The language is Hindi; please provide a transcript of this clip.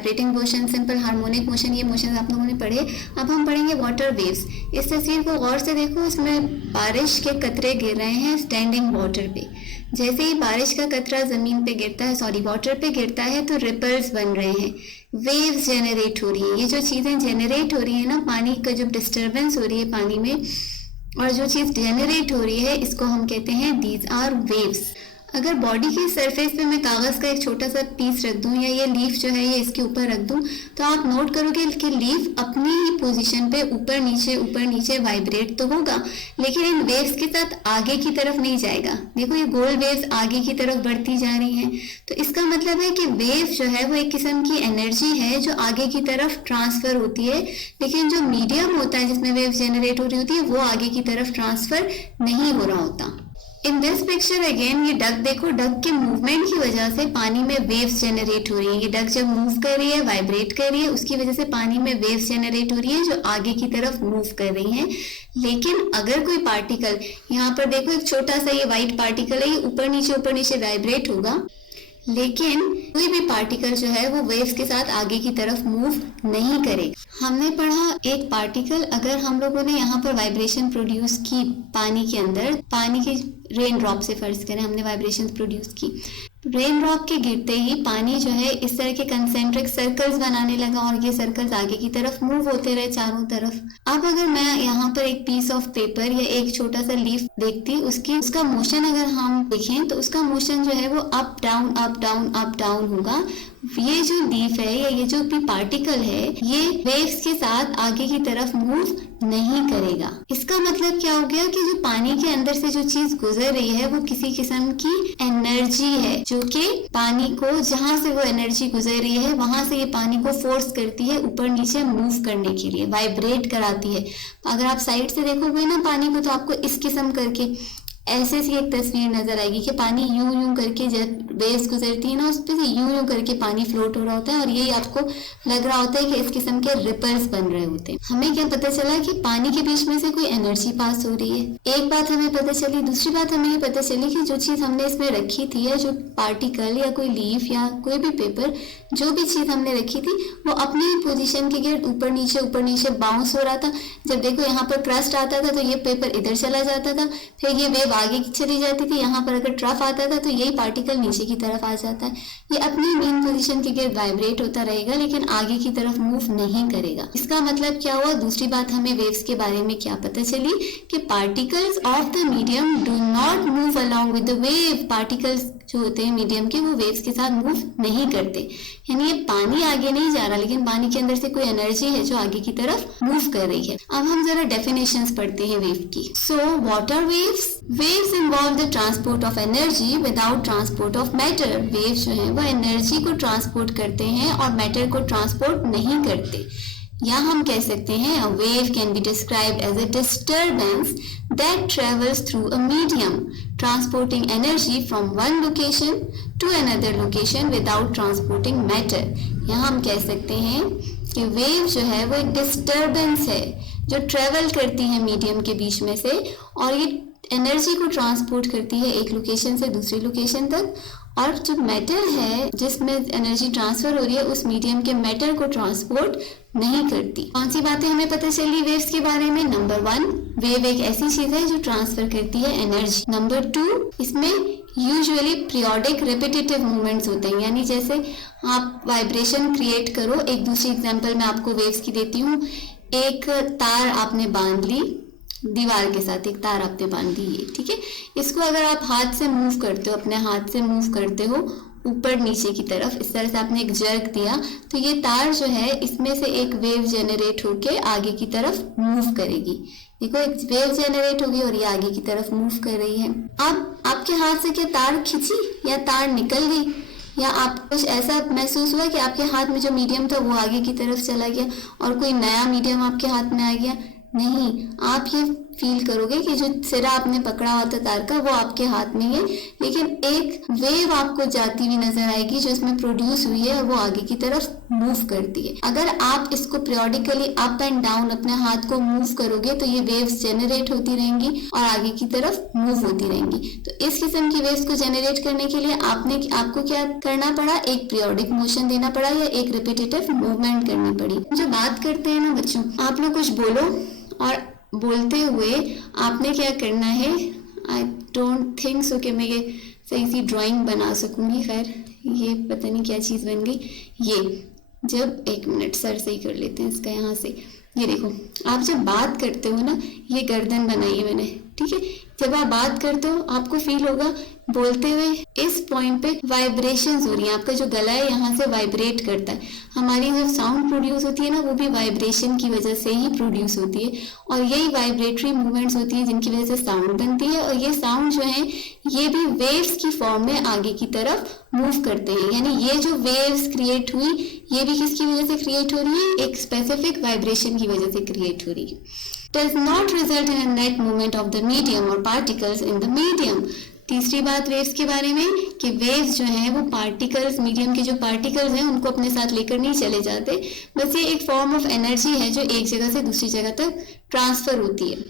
Vibrating motion, simple harmonic motion, ये मोशन आप लोगों ने पढ़े। अब हम पढ़ेंगे वाटर वेव्स। इस तस्वीर को गौर से देखो, इसमें बारिश के कतरे गिर रहे हैं स्टैंडिंग वाटर पे। जैसे ही बारिश का कतरा जमीन पे गिरता है, सॉरी वाटर पे गिरता है, तो रिपल्स बन रहे हैं, वेव्स जनरेट हो रही है। ये जो चीज़ें जनरेट हो रही है ना, पानी का जो डिस्टर्बेंस हो रही है पानी में, और जो चीज़ जनरेट हो रही है, इसको हम कहते हैं दीज आर वेव्स। अगर बॉडी की सरफेस पे मैं कागज़ का एक छोटा सा पीस रख दूं, या ये लीफ जो है ये इसके ऊपर रख दूं, तो आप नोट करोगे कि लीफ अपनी ही पोजीशन पे ऊपर नीचे वाइब्रेट तो होगा, लेकिन इन वेव्स के साथ आगे की तरफ नहीं जाएगा। देखो ये गोल वेव्स आगे की तरफ बढ़ती जा रही हैं, तो इसका मतलब है कि वेव जो है वो एक किस्म की एनर्जी है जो आगे की तरफ ट्रांसफर होती है, लेकिन जो मीडियम होता है जिसमें वेव जनरेट हो रही होती है वो आगे की तरफ ट्रांसफर नहीं हो रहा होता। इन दिस पिक्चर अगेन ये डक देखो, डक के मूवमेंट की वजह से पानी में वेव्स जनरेट हो रही है। ये डक जब मूव कर रही है, वाइब्रेट कर रही है, उसकी वजह से पानी में वेव्स जनरेट हो रही है जो आगे की तरफ मूव कर रही हैं। लेकिन अगर कोई पार्टिकल, यहाँ पर देखो एक छोटा सा ये वाइट पार्टिकल है, ये ऊपर नीचे वाइब्रेट होगा, लेकिन कोई भी पार्टिकल जो है वो वेव्स के साथ आगे की तरफ मूव नहीं करेगा। हमने पढ़ा एक पार्टिकल, अगर हम लोगों ने यहाँ पर वाइब्रेशन प्रोड्यूस की पानी के अंदर, पानी के रेन ड्रॉप से फर्ज करें हमने वाइब्रेशन प्रोड्यूस की, रेन ड्रॉप के गिरते ही पानी जो है इस तरह के कंसेंट्रिक सर्कल्स बनाने लगा और ये सर्कल्स आगे की तरफ मूव होते रहे चारों तरफ। अब अगर मैं यहाँ पर एक पीस ऑफ पेपर या एक छोटा सा लीफ देखती, उसका मोशन अगर हम देखें तो उसका मोशन जो है वो अप डाउन होगा। ये जो लीफ है या ये जो भी पार्टिकल है, ये वेव्स के साथ आगे की तरफ मूव नहीं करेगा। इसका मतलब क्या हो गया कि जो पानी के अंदर से जो चीज गुजर रही है वो किसी किस्म की एनर्जी है, जो कि पानी को, जहां से वो एनर्जी गुजर रही है वहां से ये पानी को फोर्स करती है ऊपर नीचे मूव करने के लिए, वाइब्रेट कराती है। अगर आप साइड से देखोगे ना पानी को, तो आपको इस किस्म करके ऐसे सी एक तस्वीर नजर आएगी कि पानी यूं करके जब वेव्स गुजरती है ना, उस पे से यूं करके पानी फ्लोट हो रहा होता है, और यही आपको लग रहा होता है कि इस किस्म के रिपल्स बन रहे होते हैं। हमें क्या पता चला कि पानी के बीच में से कोई एनर्जी पास हो रही है। एक बात हमें पता चली। दूसरी बात हमें ये पता चली कि जो चीज हमने इसमें रखी थी, या जो पार्टिकल या कोई लीफ या कोई भी पेपर, जो भी चीज हमने रखी थी, वो अपनी पोजीशन के गिर्द ऊपर नीचे बाउंस हो रहा था। जब देखो यहाँ पर क्रस्ट आता था तो ये पेपर इधर चला जाता था, फिर ये वेव आगे की चली जाती थी। यहाँ पर अगर ट्रफ आता था तो यही पार्टिकल नीचे की तरफ आ जाता है। ये अपनी मेन पोजीशन के गिर्द वाइब्रेट होता रहेगा, लेकिन आगे की तरफ मूव नहीं करेगा। इसका मतलब क्या हुआ? दूसरी बात हमें वेव्स के बारे में क्या पता चली कि particles of the medium do not move along with the wave. Particles जो होते हैं मीडियम के, वो वेव्स के साथ मूव नहीं करते। यानी ये पानी आगे नहीं जा रहा, लेकिन पानी के अंदर से कोई एनर्जी है जो आगे की तरफ मूव कर रही है। अब हम जरा डेफिनेशंस पढ़ते हैं वेव की। So water waves involve the transport of energy without transport of matter. Waves जो है वो एनर्जी को ट्रांसपोर्ट करते हैं और मैटर को ट्रांसपोर्ट नहीं करते। या हम कह सकते हैं a wave can be described as a disturbance that travels through a medium, transporting energy from one location to another location without transporting matter। यहाँ हम कह सकते हैं कि वेव जो है वो एक डिस्टर्बेंस है जो ट्रेवल करती है मीडियम के बीच में से, और ये एनर्जी को ट्रांसपोर्ट करती है एक लोकेशन से दूसरी लोकेशन तक, और जो मैटर है जिसमें एनर्जी ट्रांसफर हो रही है उस मीडियम के मैटर को ट्रांसपोर्ट नहीं करती। कौन सी बातें हमें पता चली वेव्स के बारे में? नंबर 1, वेव एक ऐसी चीज है जो ट्रांसफर करती है एनर्जी। नंबर 2, इसमें यूजुअली पीरियोडिक रिपीटेटिव मूवमेंट्स होते हैं। यानी जैसे आप वाइब्रेशन क्रिएट करो, एक दूसरी एग्जांपल मैं आपको वेव्स की देती हूँ। एक तार आपने बांध ली, दीवार के साथ एक तार आपने बांध दी है, ठीक है। इसको अगर आप हाथ से मूव करते हो, अपने हाथ से मूव करते हो ऊपर नीचे की तरफ, इस तरह से आपने एक जर्क दिया, तो ये तार जो है इसमें से एक वेव जनरेट होके आगे की तरफ मूव करेगी। देखो एक वेव जनरेट होगी और ये आगे की तरफ मूव कर रही है। अब आपके हाथ से क्या तार खींची या तार निकल गई, या आप कुछ ऐसा महसूस हुआ कि आपके हाथ में जो मीडियम था वो आगे की तरफ चला गया और कोई नया मीडियम आपके हाथ में आ गया? नहीं, आप ये फील करोगे कि जो सिरा आपने पकड़ा हुआ था तार का वो आपके हाथ में है, लेकिन एक वेव आपको जाती हुई नजर आएगी जो इसमें प्रोड्यूस हुई है और वो आगे की तरफ मूव करती है। अगर आप इसको पीरियोडिकली अप एंड डाउन अपने हाथ को मूव करोगे तो ये वेव्स जनरेट होती रहेंगी और आगे की तरफ मूव होती रहेंगी। तो इस किस्म की वेव्स को जनरेट करने के लिए आपको क्या करना पड़ा, एक पीरियोडिक मोशन देना पड़ा या एक रिपीटेटिव मूवमेंट करनी पड़ी। जो बात करते हैं ना बच्चों, आप लोग कुछ बोलो और बोलते हुए आपने क्या करना है, आई डोंट थिंक सो कि मैं ये सही सी ड्राइंग बना सकूंगी, खैर ये पता नहीं क्या चीज़ बन गई। ये जब एक मिनट सर सही कर लेते हैं इसका, यहाँ से ये देखो, आप जब बात करते हो ना, ये गर्दन बनाई है मैंने, ठीक है। जब आप बात करते हो आपको फील होगा बोलते हुए इस पॉइंट पे वाइब्रेशंस हो रही हैं, आपका जो गला है यहाँ से वाइब्रेट करता है। हमारी जो साउंड प्रोड्यूस होती है ना वो भी वाइब्रेशन की वजह से ही प्रोड्यूस होती है, और यही वाइब्रेटरी मूवमेंट्स होती है जिनकी वजह से साउंड बनती है। और ये साउंड जो है ये भी वेव्स की फॉर्म में आगे की तरफ मूव करते हैं, यानी ये जो वेव्स क्रिएट हुई ये भी किसकी वजह से क्रिएट हो रही है, एक स्पेसिफिक वाइब्रेशन की वजह से क्रिएट हो रही है। Does not result in a net movement of the medium or particles in the medium। तीसरी बात वेव्स के बारे में कि वेव्स जो हैं वो पार्टिकल्स, मीडियम के जो पार्टिकल्स हैं उनको अपने साथ लेकर नहीं चले जाते, बस ये एक फॉर्म ऑफ एनर्जी है जो एक जगह से दूसरी जगह तक ट्रांसफर होती है।